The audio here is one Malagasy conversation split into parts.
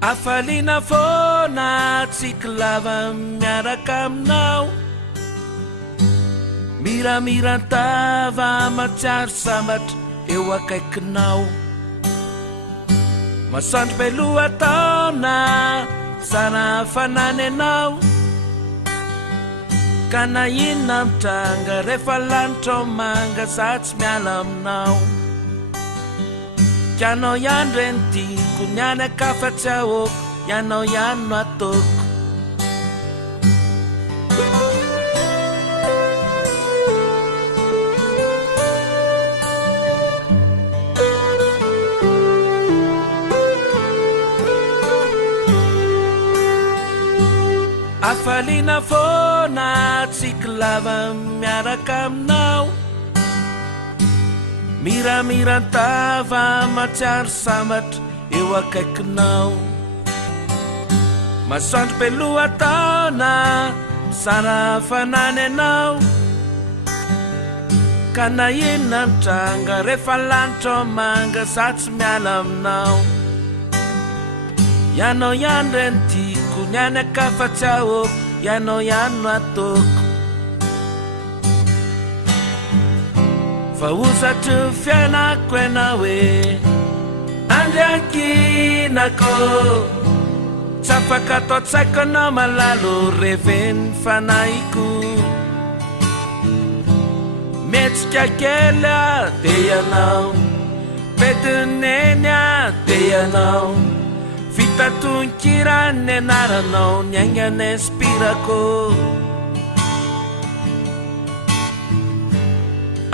Hafaliana foana tsika lava miaraka aminao, miramirantava matsiaro sambatra eo akaikinao. Masoandro be lohataona sana fanany anao, ka na inona mitranga rehefa lanitra ao manga za tsy miala aminao. Ianao ihany reny tiako, ny any akafa tsy ahoko, ianao ihany no ataoko. Hafaliana foana tsika lava miaraka aminao, miramirantava matsiaro sambatra eo akaikinao. Masoandro be lohataona sara fanany anao, ka na inona mitranga rehefa lanitra ao manga za tsy miala aminao. Ianao ihany reny tiako, ny any akafa tsy ahoko, ianao ihany no ataoko. Fa ozatra fiainako ianao hoe andriakinako, tsy afaka atao tsaiko anao malalo reveny fanaiko. Metsika kely a de ianao, pedineny a de ianao, vita tononkira ny anaranao ny aingana inspirako.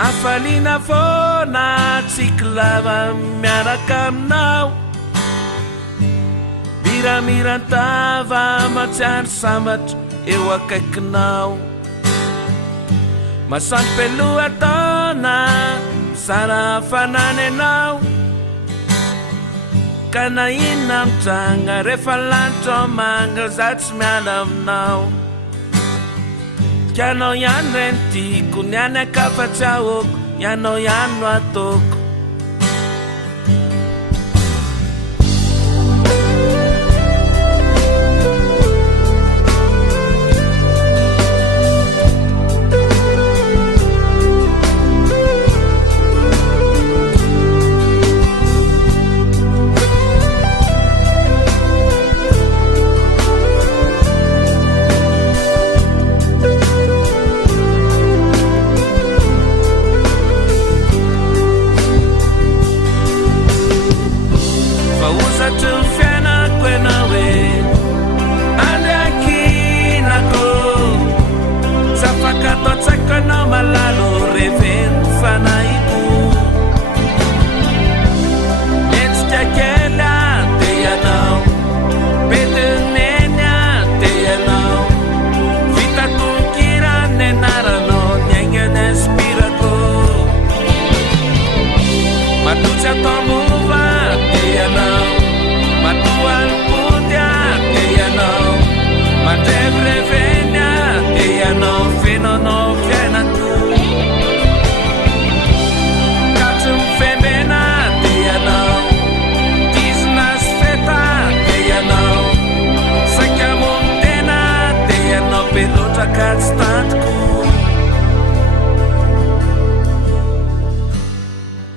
Hafaliana foana tsika lava miaraka aminao, miramirantava matsiaro sambatra eo akaikinao. Masoandro be lohataona sara fanany anao, ka na inona mitranga rehefa lanitra ao manga za tsy miala aminao. Ianao ihany reny tiako, ny any akafa tsy ahoko, ianao ihany no ataoko.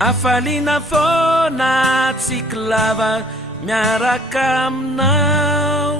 Hafaliana foana tsika lava miaraka aminao.